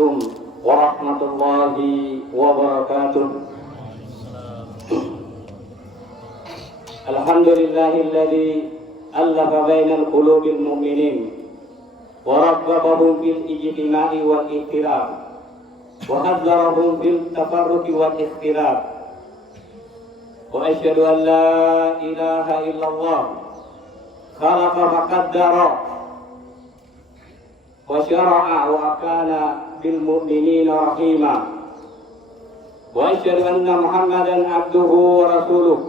عليكم ورحمة الله وبركاته. الحمد لله الذي ألف بين القلوب المؤمنين ورغبهم في الاجتماع والائتلاف وحذرهم في التفرق والاختلاف. وأشهد أن لا إله إلا الله خلق فقدر وشرع وكان بالمؤمنين رحيما. وأشهد أن محمدا عبده ورسوله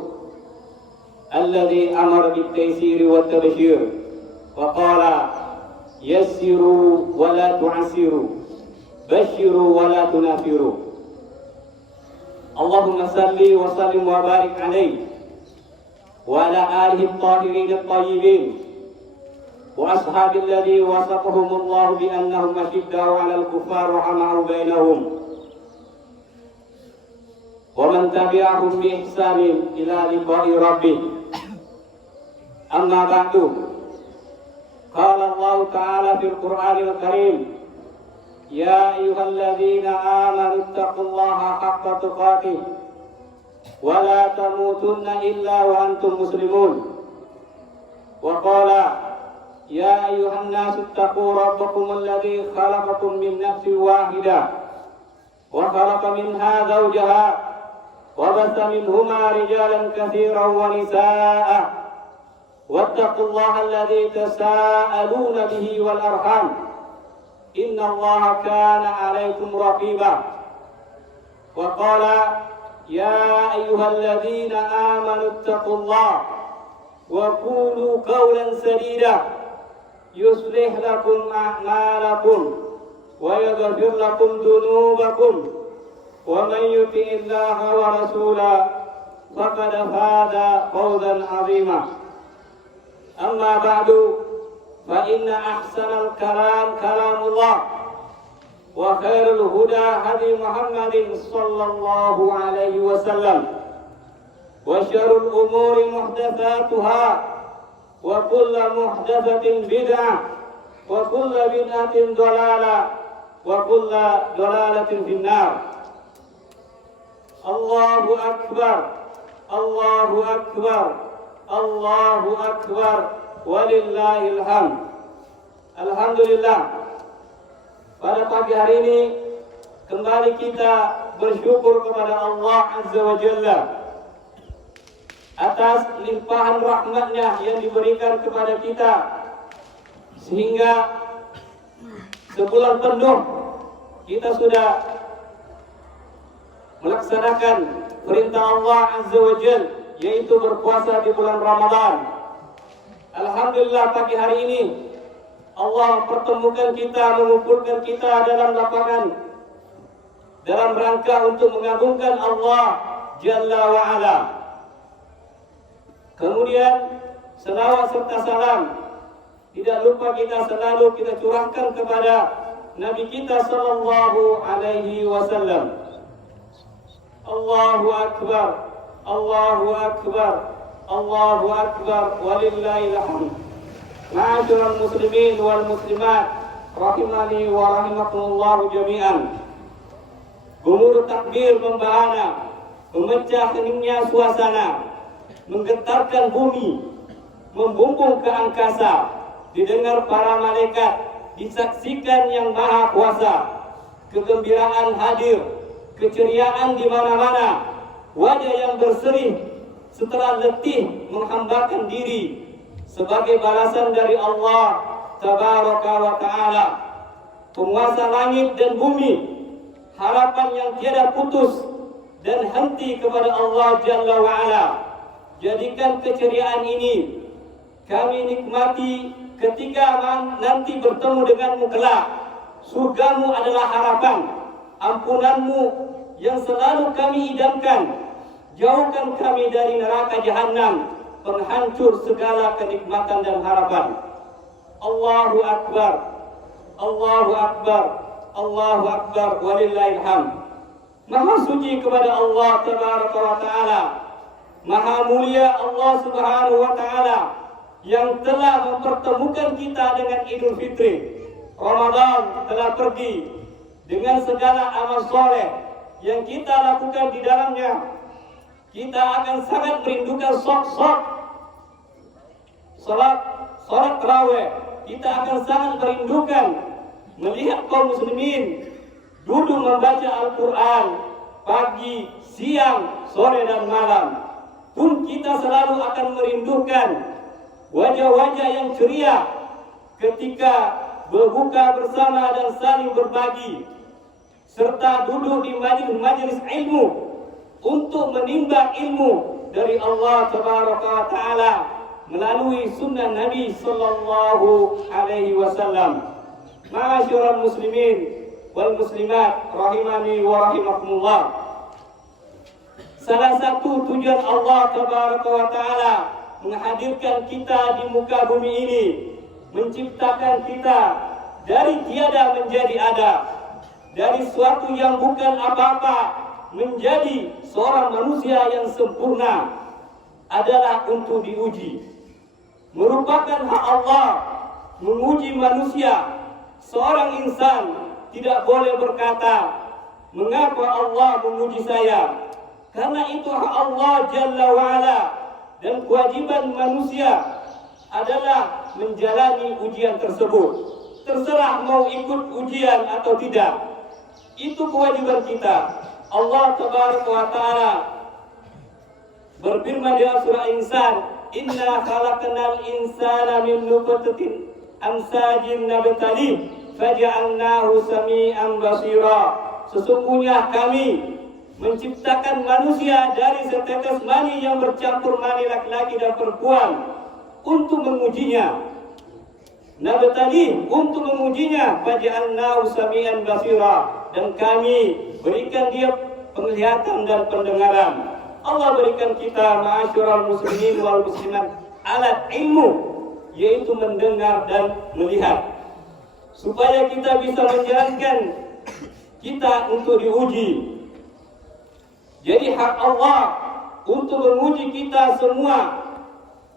الذي أمر بالتيسير والتبشير وقال يسروا ولا تعسروا بشروا ولا تنافروا. اللهم صل وسلم وبارك عليه وعلى آله الطاهرين الطيبين وأصحاب الذي وصفهم الله بأنهم أشداء على الكفار رحماء بينهم ومن تبعهم بإحسان إلى لقاء ربه. أما بعد، قال الله تعالى في القرآن الكريم: يا أيها الذين آمنوا اتقوا الله حق تقاته ولا تموتن إلا وأنتم مسلمون. وقال: يا أيها الناس اتقوا ربكم الذي خلقكم من نفس واحدة وخلق منها زوجها وبث منهما رجالا كثيرا ونساء واتقوا الله الذي تساءلون به والأرحام إن الله كان عليكم رقيبا. وقال: يا أيها الذين آمنوا اتقوا الله وقولوا قولا سديدا يصلح لكم أعمالكم ويغفر لكم ذنوبكم ومن يطع الله ورسوله فقد فاز فوزا عظيما. أما بعد، فإن أحسن الكلام كلام الله وخير الهدى هدي محمد صلى الله عليه وسلم وشر الأمور محدثاتها وكل محدثة بدعة وكل بدعة ضلالة وكل ضلالة في النار. الله أكبر الله أكبر الله أكبر ولله الhamd. Alhamdulillah, pada pagi hari ini kembali kita bersyukur kepada Allah Azza wa Jalla atas limpahan rahmatnya yang diberikan kepada kita sehingga sebulan penuh kita sudah melaksanakan perintah Allah Azza wa Jalla, yaitu berpuasa di bulan Ramadan. Alhamdulillah, pagi hari ini Allah pertemukan kita, mengumpulkan kita dalam lapangan dalam rangka untuk mengagungkan Allah Jalla wa Ala. Kemudian selawat serta salam tidak lupa kita selalu kita curahkan kepada Nabi kita sallallahu alaihi wasallam. Allahu akbar Allahu akbar Allahu akbar walillahil hamd. Ma'asyiral muslimin wal muslimat rahimani wa rahimakumullah jami'an. Gemuruh takbir membahana, memecah heningnya suasana, menggetarkan bumi, membumbung ke angkasa, didengar para malaikat, disaksikan yang maha kuasa. Kegembiraan hadir, keceriaan di mana-mana, wajah yang berseri setelah letih menghambakan diri sebagai balasan dari Allah Tabaraka wa Ta'ala, penguasa langit dan bumi. Harapan yang tiada putus dan henti kepada Allah Jalla wa Ala. Jadikan keceriaan ini kami nikmati ketika nanti bertemu denganmu kelak. Surgamu adalah harapan, ampunanmu yang selalu kami idamkan. Jauhkan kami dari neraka jahanam, penghancur segala kenikmatan dan harapan. Allahu Akbar Allahu Akbar Allahu Akbar walillahil hamd. Maha suci kepada Allah Tabaraka wa Ta'ala, maha mulia Allah Subhanahu wa Ta'ala yang telah mempertemukan kita dengan Idul Fitri. Ramadan telah pergi dengan segala amal soleh yang kita lakukan di dalamnya, kita akan sangat merindukan sok-sok salat tarawih. Kita akan sangat merindukan melihat kaum muslimin duduk membaca Al-Quran pagi, siang, sore dan malam. Pun kita selalu akan merindukan wajah-wajah yang ceria ketika berbuka bersama dan saling berbagi, serta duduk di majelis ilmu untuk menimba ilmu dari Allah Taala melalui sunnah Nabi Sallallahu Alaihi Wasallam. Ma'asyiral muslimin wal muslimat rahimani wa rahimakumullah. Salah satu tujuan Allah Taala menghadirkan kita di muka bumi ini, menciptakan kita dari tiada menjadi ada, dari suatu yang bukan apa-apa menjadi seorang manusia yang sempurna, adalah untuk diuji. Merupakan hak Allah menguji manusia. Seorang insan tidak boleh berkata, mengapa Allah menguji saya? Karena itu hak Allah Jalla wa'ala, dan kewajiban manusia adalah menjalani ujian tersebut. Terserah mau ikut ujian atau tidak, itu kewajiban kita. Allah Taala berfirman dalam surah Insan, Inna khalaqnal insana min nutfatin amsajin nabtalih faja'alnahu sami'an basira. Sesungguhnya kami menciptakan manusia dari setetes mani yang bercampur mani laki-laki dan perempuan untuk mengujinya. Nabtalih, untuk mengujinya. Faja'alnahu sami'an basira, dan kami berikan dia penglihatan dan pendengaran. Allah berikan kita, ma'asyiral muslimin wal muslimat, alat ilmu, yaitu mendengar dan melihat, supaya kita bisa menjalankan kita untuk diuji. Jadi hak Allah untuk menguji kita semua,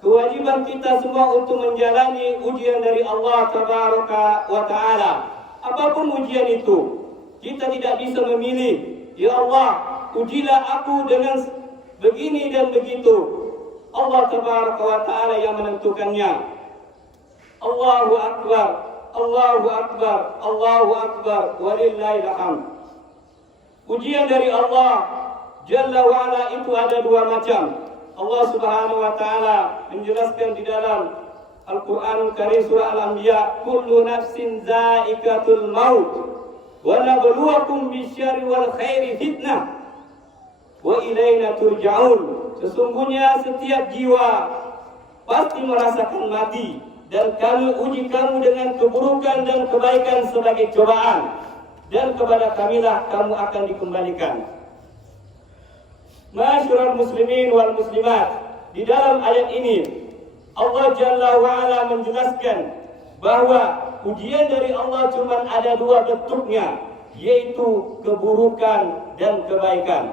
kewajiban kita semua untuk menjalani ujian dari Allah Tabaraka wa Ta'ala. Apapun ujian itu, kita tidak bisa memilih, ya Allah, ujilah aku dengan begini dan begitu. Allah Tabaraka wa Ta'ala yang menentukannya. Allahu Akbar, Allahu Akbar, Allahu Akbar, walillahil hamd. Ujian dari Allah Jalla wa'ala itu ada dua macam. Allah Subhanahu wa Ta'ala menjelaskan di dalam Al-Quran Karim surah Al-Anbiya, kullu nafsin za'iqatul maut wa nabluwakum bisyarri wal khairi fitnah wa ilaina turja'un. Sesungguhnya setiap jiwa pasti merasakan mati, dan kami uji kamu dengan keburukan dan kebaikan sebagai cobaan, dan kepada kamilah kamu akan dikembalikan. Ma'asyiral muslimin wal muslimat, di dalam ayat ini Allah Jalla wa'ala menjelaskan bahwa ujian dari Allah cuma ada dua bentuknya, yaitu keburukan dan kebaikan.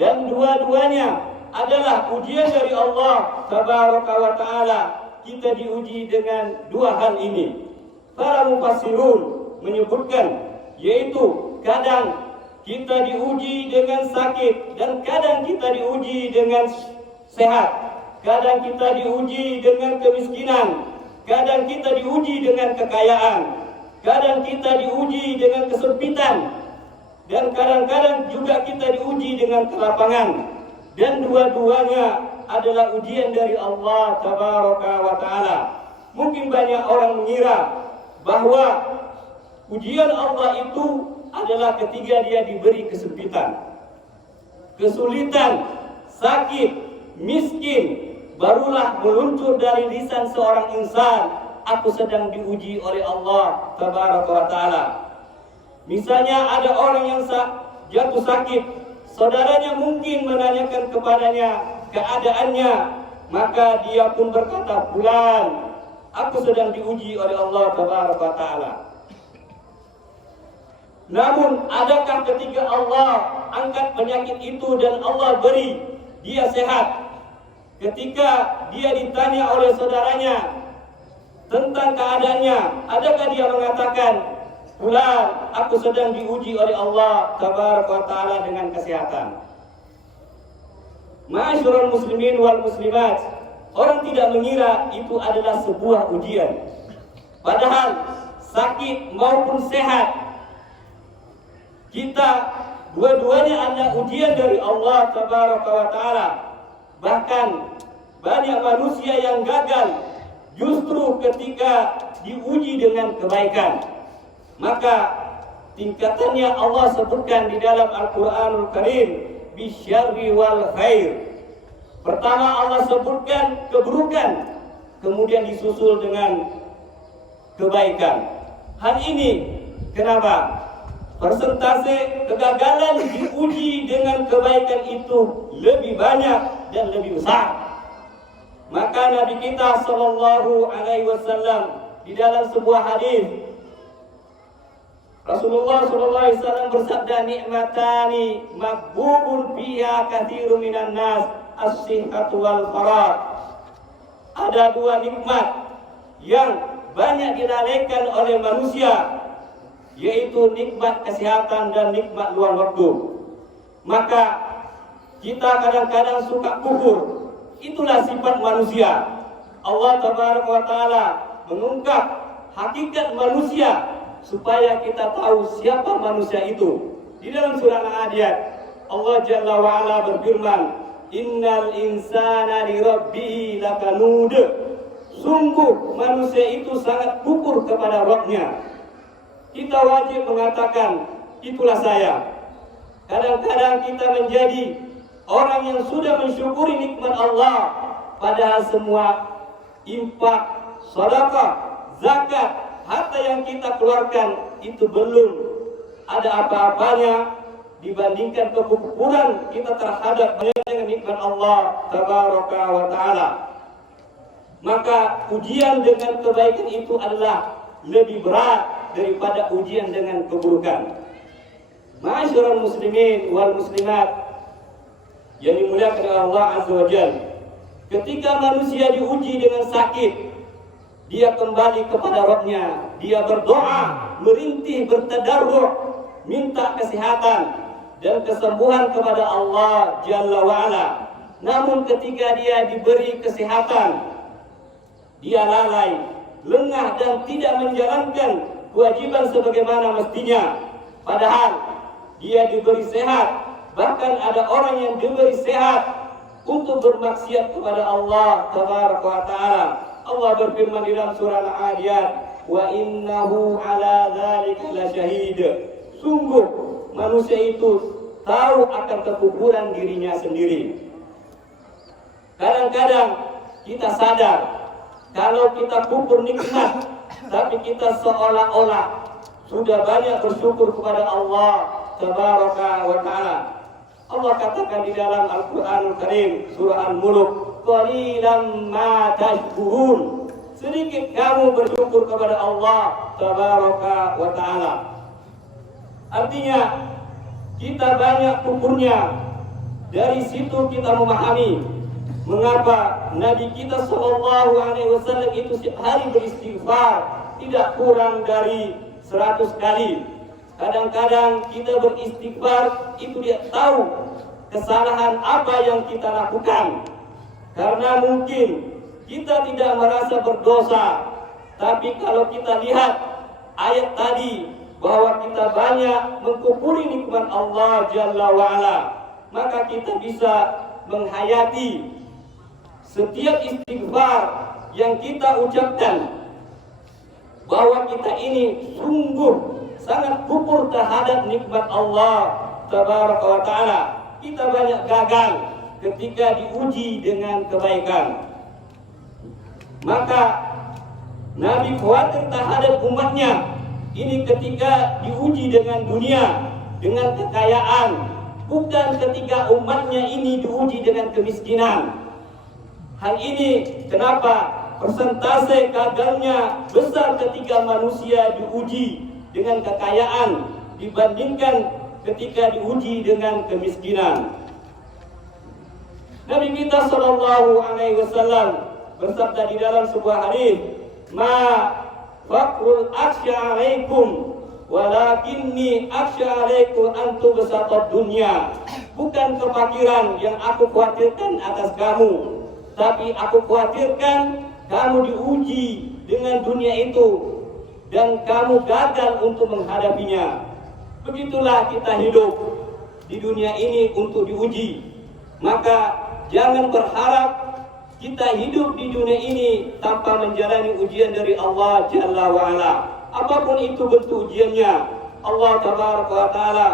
Dan dua-duanya adalah ujian dari Allah Tabaraka wa Ta'ala. Kita diuji dengan dua hal ini. Para mufassirun menyebutkan, yaitu kadang kita diuji dengan sakit, dan kadang kita diuji dengan sehat. Kadang kita diuji dengan kemiskinan, kadang kita diuji dengan kekayaan, kadang kita diuji dengan kesempitan, dan kadang-kadang juga kita diuji dengan kelapangan. Dan dua-duanya adalah ujian dari Allah Tabaraka wa Ta'ala. Mungkin banyak orang mengira bahwa ujian Allah itu adalah ketika dia diberi kesempitan, kesulitan, sakit, miskin, barulah meluncur dari lisan seorang insan, aku sedang diuji oleh Allah Tabaraka wa Ta'ala. Misalnya ada orang yang jatuh sakit, saudaranya mungkin menanyakan kepadanya keadaannya, maka dia pun berkata, fulan, aku sedang diuji oleh Allah Tabaraka wa Ta'ala. Namun adakah ketika Allah angkat penyakit itu dan Allah beri dia sehat, ketika dia ditanya oleh saudaranya tentang keadaannya, adakah dia mengatakan, Fulan, aku sedang diuji oleh Allah Tabaraka wa Ta'ala dengan kesehatan. Ma'asyiral muslimin wal muslimat, orang tidak mengira itu adalah sebuah ujian. Padahal sakit maupun sehat, kita dua-duanya adalah ujian dari Allah Tabaraka wa Ta'ala. Bahkan banyak manusia yang gagal justru ketika diuji dengan kebaikan. Maka tingkatannya Allah sebutkan di dalam Al-Quranul Karim, bisyarri wal khair. Pertama Allah sebutkan keburukan, kemudian disusul dengan kebaikan. Hal ini kenapa? Persentase kegagalan diuji dengan kebaikan itu lebih banyak dan lebih besar. Maka Nabi kita sallallahu alaihi wasallam di dalam sebuah hadis, Rasulullah sallallahu alaihi wasallam bersabda, nikmatani maghbubun fiha katsirun minan nas, as-sihhatu wal faragh. Ada dua nikmat yang banyak dilalaikan oleh manusia, yaitu nikmat kesehatan dan nikmat luang waktu. Maka kita kadang-kadang suka kufur. Itulah sifat manusia. Allah Tabaraka wa Ta'ala mengungkap hakikat manusia supaya kita tahu siapa manusia itu. Di dalam surah Al-Adiyat, Allah Jalla wa Ala berfirman, innal insana li rabbihi lakanud. Sungguh manusia itu sangat kufur kepada Rabb-Nya. Kita wajib mengatakan, itulah saya. Kadang-kadang kita menjadi orang yang sudah mensyukuri nikmat Allah, padahal semua infak, sedekah, zakat, harta yang kita keluarkan itu belum ada apa-apanya dibandingkan kekufuran kita terhadap dengan nikmat Allah Tabaraka wa Ta'ala. Maka ujian dengan kebaikan itu adalah lebih berat daripada ujian dengan keburukan. Ma'asyiral muslimin wal muslimat yang dimuliakan oleh Allah Azza wa Jalla, ketika manusia diuji dengan sakit, dia kembali kepada Rabb-Nya, dia berdoa, merintih, bertadarruh, minta kesehatan dan kesembuhan kepada Allah Jalla wa'ala. Namun ketika dia diberi kesehatan, dia lalai, lengah dan tidak menjalankan kewajiban sebagaimana mestinya. Padahal dia diberi sehat, bahkan ada orang yang diberi sehat untuk bermaksiat kepada Allah Tabaraka wa Ta'ala. Allah berfirman di dalam surah Al-Adiyat, wa innahu ala dzalika lasyahid. Sungguh manusia itu tahu akan kekufuran dirinya sendiri. Kadang-kadang kita sadar kalau kita kufur nikmat, tapi kita seolah-olah sudah banyak bersyukur kepada Allah Tabaraka wa Ta'ala. Allah katakan di dalam Al-Quranul Karim, surah Al-Mulk, qalilan ma tashkurun. Sedikit kamu bersyukur kepada Allah Tabaraka wa Ta'ala. Artinya kita banyak kufurnya. Dari situ kita memahami mengapa Nabi kita sallallahu alaihi wasallam itu setiap hari beristighfar tidak kurang dari 100 kali. Kadang-kadang kita beristighfar itu dia tahu kesalahan apa yang kita lakukan. Karena mungkin kita tidak merasa berdosa, tapi kalau kita lihat ayat tadi bahwa kita banyak mengkufuri nikmat Allah Jalla wa'ala, maka kita bisa menghayati setiap istighfar yang kita ucapkan bahwa kita ini sungguh sangat kufur terhadap nikmat Allah Tabaraka wa Ta'ala. Kita banyak gagal ketika diuji dengan kebaikan. Maka Nabi khawatir terhadap umatnya ini ketika diuji dengan dunia, dengan kekayaan, bukan ketika umatnya ini diuji dengan kemiskinan. Hal ini kenapa persentase gagalnya besar ketika manusia diuji dengan kekayaan dibandingkan ketika diuji dengan kemiskinan. Nabi kita sallallahu alaihi wasallam bersabda di dalam sebuah hadis, "Ma faqrul aksya alaikum walakinni akhsha alaikum an tubsatad dunya. Bukan kefakiran yang aku khawatirkan atas kamu, tapi aku khawatirkan kamu diuji dengan dunia itu dan kamu gagal untuk menghadapinya. Begitulah kita hidup di dunia ini untuk diuji. Maka jangan berharap kita hidup di dunia ini tanpa menjalani ujian dari Allah Jalla wa'ala. Apapun itu bentuk ujiannya, Allah Tabaraka wa Ta'ala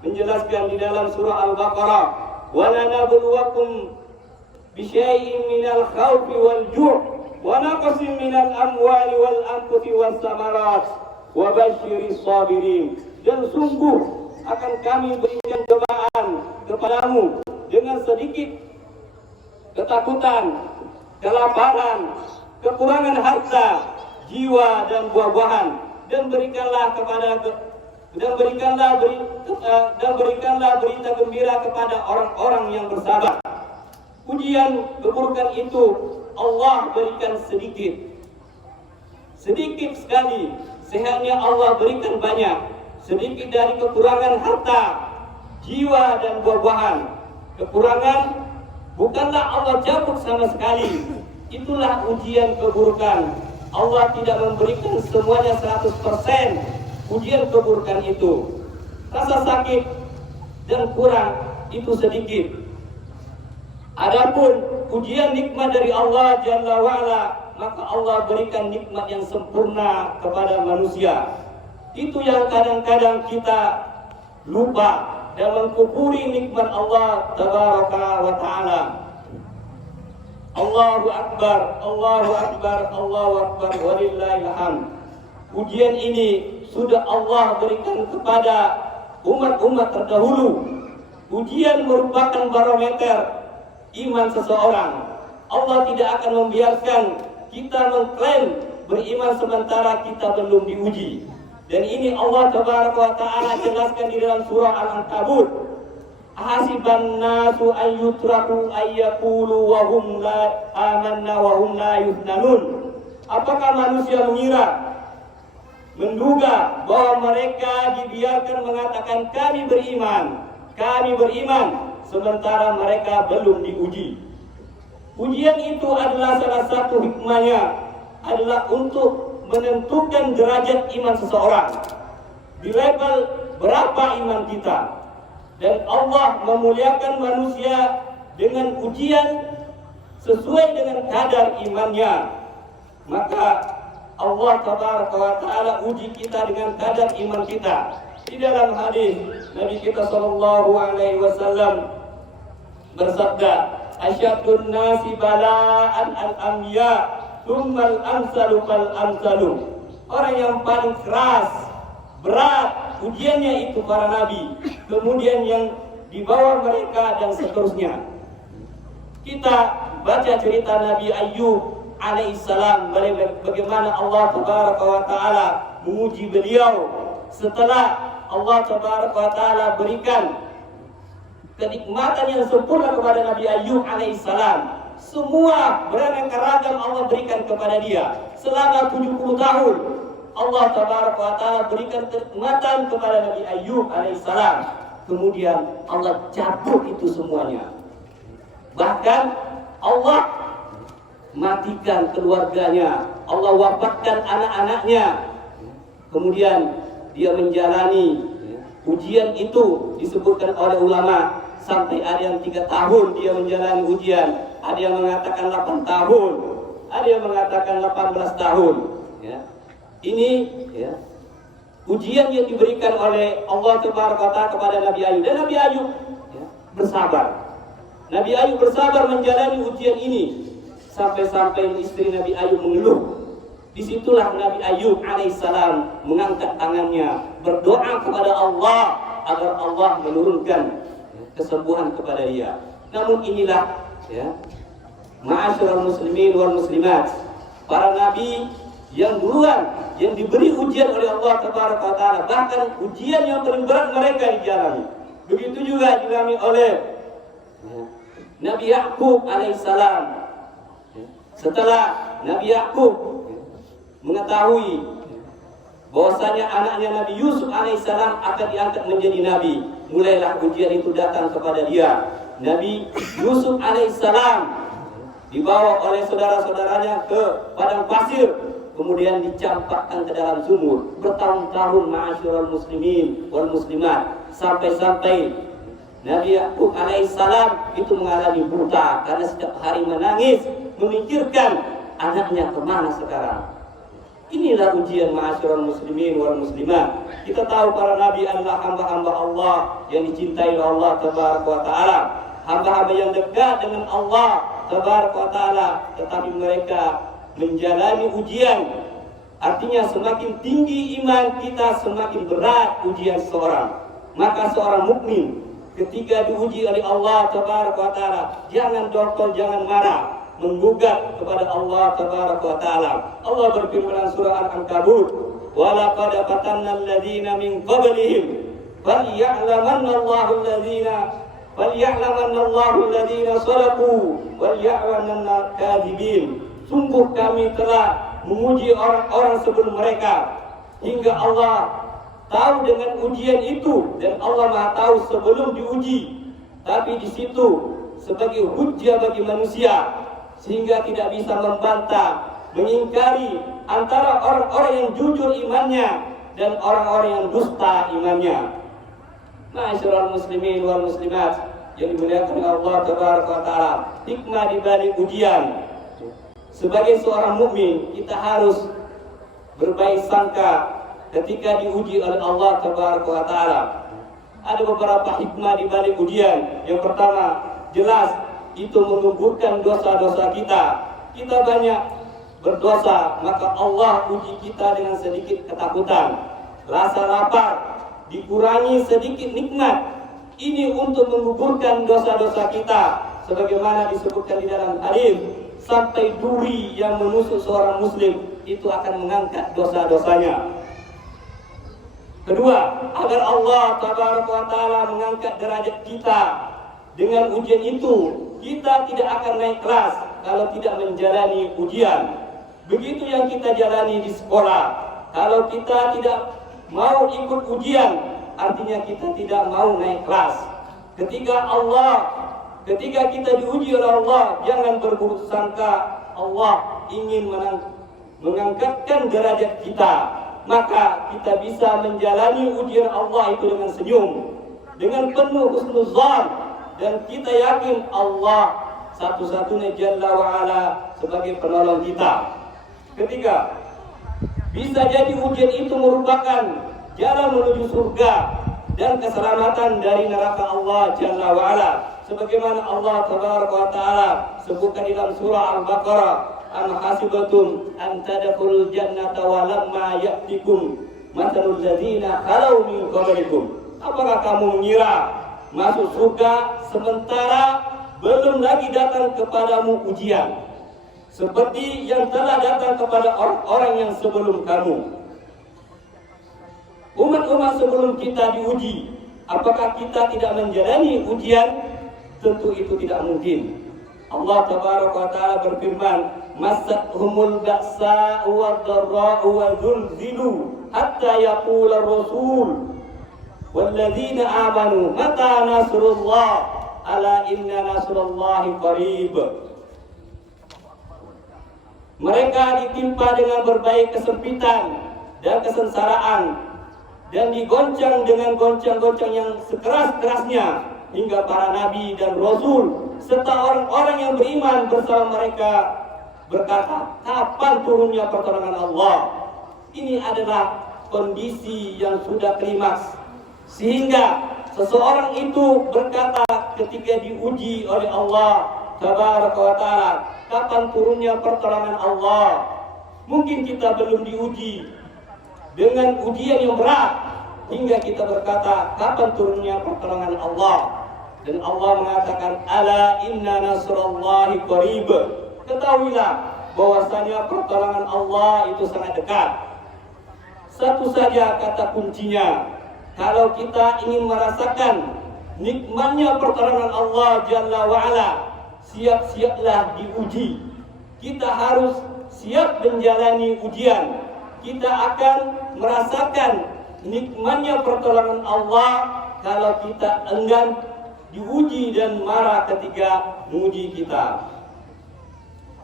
menjelaskan di dalam surah Al-Baqarah, وَلَا نَبْلُوَكُمْ بِشَيْءٍ مِنَ الْخَوْفِ وَالْجُوعِ وَنَقْصٍ مِنَ الْأَمْوَالِ وَالْأَنْفُسِ وَالثَّمَرَاتِ وَبَشِّرِ الصَّابِرِينَ. Dan sungguh akan kami berikan cobaan kepadamu dengan sedikit ketakutan, kelaparan, kekurangan harta, jiwa dan buah-buahan, dan berikanlah berita gembira kepada orang-orang yang bersabar. Ujian keburukan itu Allah berikan sedikit sekali, sehatnya Allah berikan banyak. Sedikit dari kekurangan harta, jiwa dan buah-buahan. Kekurangan bukanlah Allah cabut sama sekali. Itulah ujian keburukan. Allah tidak memberikan semuanya 100% ujian keburukan itu. Rasa sakit dan kurang itu sedikit. Adapun ujian nikmat dari Allah Jalla wa'ala, maka Allah berikan nikmat yang sempurna kepada manusia. Itu yang kadang-kadang kita lupa dan mengkufuri nikmat Allah Tabaraka wa Ta'ala. Allahu Akbar, Allahu Akbar, Allahu Akbar, walillahil hamd. Ujian ini sudah Allah berikan kepada umat-umat terdahulu. Ujian merupakan barometer iman seseorang. Allah tidak akan membiarkan kita mengklaim beriman sementara kita belum diuji. Dan ini Allah Tabaraka wa Ta'ala jelaskan di dalam surah Al-Ankabut. Ahasiban nasu ayyutraku ayyakulu wa hum la amanna wa hum la yuftanun. Apakah manusia menduga bahwa mereka dibiarkan mengatakan kami beriman, sementara mereka belum diuji. Ujian itu adalah salah satu hikmahnya adalah untuk menentukan derajat iman seseorang di level berapa iman kita. Dan Allah memuliakan manusia dengan ujian sesuai dengan kadar imannya. Maka Allah Tabaraka wa Ta'ala uji kita dengan kadar iman kita. Di dalam hadis Nabi kita sallallahu alaihi wasallam bersabda, "Asyaddun nasi bala'an al-anbiya, tsummal amsalu fal amsalu." Orang yang paling keras, berat ujiannya itu para nabi, kemudian yang di bawah mereka dan seterusnya. Kita baca cerita Nabi Ayyub alaihissalam, bagaimana Allah Tabaraka wa Ta'ala menguji beliau setelah Allah Tabaraka wa Ta'ala berikan kenikmatan yang sempurna kepada Nabi Ayyub alaihissalam. Semua beraneka ragam Allah berikan kepada dia selama 70 tahun. Allah Tabaraka wa Ta'ala berikan kenikmatan kepada Nabi Ayyub alaihissalam. Kemudian Allah cabut itu semuanya. Bahkan Allah matikan keluarganya, Allah wafatkan anak-anaknya. Kemudian dia menjalani ujian itu, disebutkan oleh ulama sampai ada yang 3 tahun dia menjalani ujian, ada yang mengatakan 8 tahun, ada yang mengatakan 18 tahun. Ya. Ini ya, ujian yang diberikan oleh Allah Taala kepada Nabi Ayub, dan Nabi Ayub ya, bersabar. Nabi Ayub bersabar menjalani ujian ini sampai-sampai istri Nabi Ayub mengeluh. Disitulah Nabi Ayub alaihissalam mengangkat tangannya, berdoa kepada Allah agar Allah menurunkan kesembuhan kepada dia. Namun inilah ya, ma'asyiral muslimin wal muslimat, para nabi yang duluan yang diberi ujian oleh Allah Taala, bahkan ujian yang paling berat mereka dijalani. Begitu juga dialami oleh Nabi Yakub alaihissalam. Setelah Nabi Yakub mengetahui bahwasanya anaknya Nabi Yusuf alaihissalam akan diangkat menjadi nabi. Mulailah ujian itu datang kepada dia. Nabi Yusuf alaihissalam dibawa oleh saudara-saudaranya ke padang pasir, kemudian dicampakkan ke dalam sumur bertahun-tahun, ma'asyiral muslimin wal muslimat, sampai-sampai Nabi Yakub alaihissalam itu mengalami buta karena setiap hari menangis memikirkan anaknya kemana sekarang. Inilah ujian, ma'asyiral muslimin wal muslimat. Kita tahu para nabi adalah hamba-hamba Allah yang dicintai oleh Allah tabaraka wa taala, hamba-hamba yang dekat dengan Allah tabaraka wa taala, tetapi mereka menjalani ujian. Artinya semakin tinggi iman kita, semakin berat ujian seorang. Maka seorang mukmin ketika diuji oleh Allah tabaraka wa taala, jangan dorkol, jangan marah, menggugat kepada Allah tabaraka wa taala. Allah berfirman dalam surah Al-Ankabut, "Wa laqad fatanna alladziina min qablihim falya'lamanna Allahu alladziina sadaqu wal ya'lamanna al-kadzibin." Sungguh kami telah menguji orang-orang sebelum mereka hingga Allah tahu dengan ujian itu, dan Allah Maha tahu sebelum diuji. Tapi di situ sebagai hujjah bagi manusia, sehingga tidak bisa membantah, mengingkari antara orang-orang yang jujur imannya dan orang-orang yang dusta imannya. Ma'asyiral muslimin wal muslimat yang dimuliakan oleh Allah tabaraka wa taala, hikmah di balik ujian. Sebagai seorang mukmin, kita harus berbaik sangka ketika diuji oleh Allah tabaraka wa taala. Ada beberapa hikmah di balik ujian. Yang pertama, jelas itu menggugurkan dosa-dosa kita. Kita banyak berdosa, maka Allah uji kita dengan sedikit ketakutan, rasa lapar, dikurangi sedikit nikmat. Ini untuk menggugurkan dosa-dosa kita, sebagaimana disebutkan di dalam hadis, sampai duri yang menusuk seorang muslim itu akan mengangkat dosa-dosanya. Kedua, agar Allah tabaraka wa taala mengangkat derajat kita. Dengan ujian itu, kita tidak akan naik kelas kalau tidak menjalani ujian. Begitu yang kita jalani di sekolah. Kalau kita tidak mau ikut ujian, artinya kita tidak mau naik kelas. Ketika kita diuji oleh Allah, jangan berburuk sangka Allah ingin mengangkatkan derajat kita. Maka kita bisa menjalani ujian Allah itu dengan senyum, dengan penuh husnuzan, dan kita yakin Allah satu-satunya Jalla wa'ala sebagai penolong kita. Ketiga, bisa jadi ujian itu merupakan jalan menuju surga dan keselamatan dari neraka Allah Jalla wa'ala, sebagaimana Allah tabaraka wa ta'ala sebutkan dalam surah Al-Baqarah, "Am hasibatum an tadkhulul jannata wa lamma ya'tikum mathalul ladzina khalau min qablikum." Apakah kamu mengira masuk surga sementara belum lagi datang kepadamu ujian seperti yang telah datang kepada orang-orang yang sebelum kamu? Umat-umat sebelum kita diuji, apakah kita tidak menjalani ujian? Tentu itu tidak mungkin. Allah tabaraka wa taala berfirman, "Massahumul ba'sa'u wad-dharra'u wa zulzilu hatta yaqula ar-rasul walladzina amanu mata nasrullah ala inna nasrullahi qarib." Mereka ditimpa dengan berbagai kesempitan dan kesengsaraan, dan digoncang dengan goncang-goncang yang sekeras-kerasnya, hingga para nabi dan rasul serta orang-orang yang beriman bersama mereka berkata, kapan turunnya pertolongan Allah? Ini adalah kondisi yang sudah klimaks, sehingga seseorang itu berkata ketika diuji oleh Allah tabaraka wa ta'ala, kapan turunnya pertolongan Allah? Mungkin kita belum diuji dengan ujian yang berat hingga kita berkata, kapan turunnya pertolongan Allah? Dan Allah mengatakan, "Ala inna nasrullahi qarib." Ketahuilah bahwasanya pertolongan Allah itu sangat dekat. Satu saja kata kuncinya, kalau kita ingin merasakan nikmatnya pertolongan Allah Jalla wa'ala, siap-siaplah diuji. Kita harus siap menjalani ujian. kita akan merasakan nikmatnya pertolongan Allah kalau kita enggan diuji dan marah ketika menguji kita.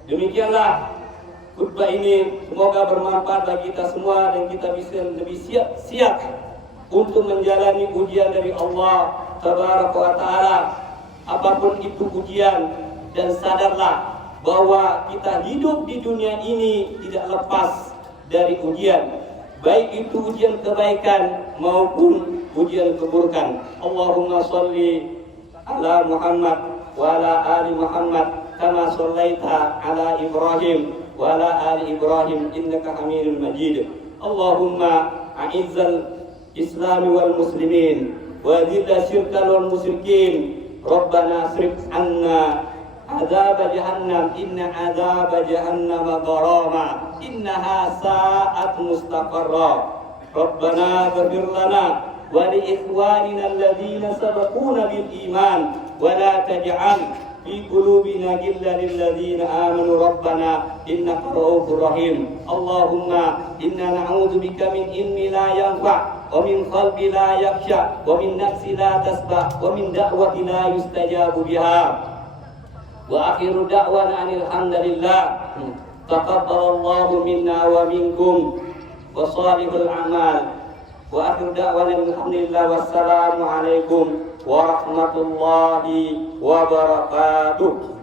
Demikianlah khutbah ini, semoga bermanfaat bagi kita semua dan kita bisa lebih siap untuk menjalani ujian dari Allah Tabaraka wa Ta'ala, apapun itu ujian. Dan sadarlah bahwa kita hidup di dunia ini tidak lepas dari ujian, baik itu ujian kebaikan maupun ujian keburukan. Allahumma sholli ala Muhammad wa ala ali Muhammad kama shallaita ala Ibrahim wa ala ali Ibrahim innaka Hamidul Majid. Allahumma a'izzal Islam wal muslimin wa dhilla syirka wal musyrikin. Rabbana asrif anna azab jahannam inna azab jahannam gharama innaha sa'at mustaqarra. Rabbana ighfir lana wa li ikhwanina alladhina sabaquna bil iman wa la taj'al fi qulubina ghillan lil ladzina amanu rabbana innaka ra'ufur rahim. Allahumma inna na'udzu bika min ilmin la yanfa' wa min qalbin la yakhsha wa min nafsin la tasba' wa min da'watin la yustajabu biha. Wa akhiru da'wana anil hamdalillah taqabbalallahu minna wa minkum wa salihul a'mal. Wa akhiru da'wana alhamdulillah. Wassalamu alaikum warahmatullahi wabarakatuh.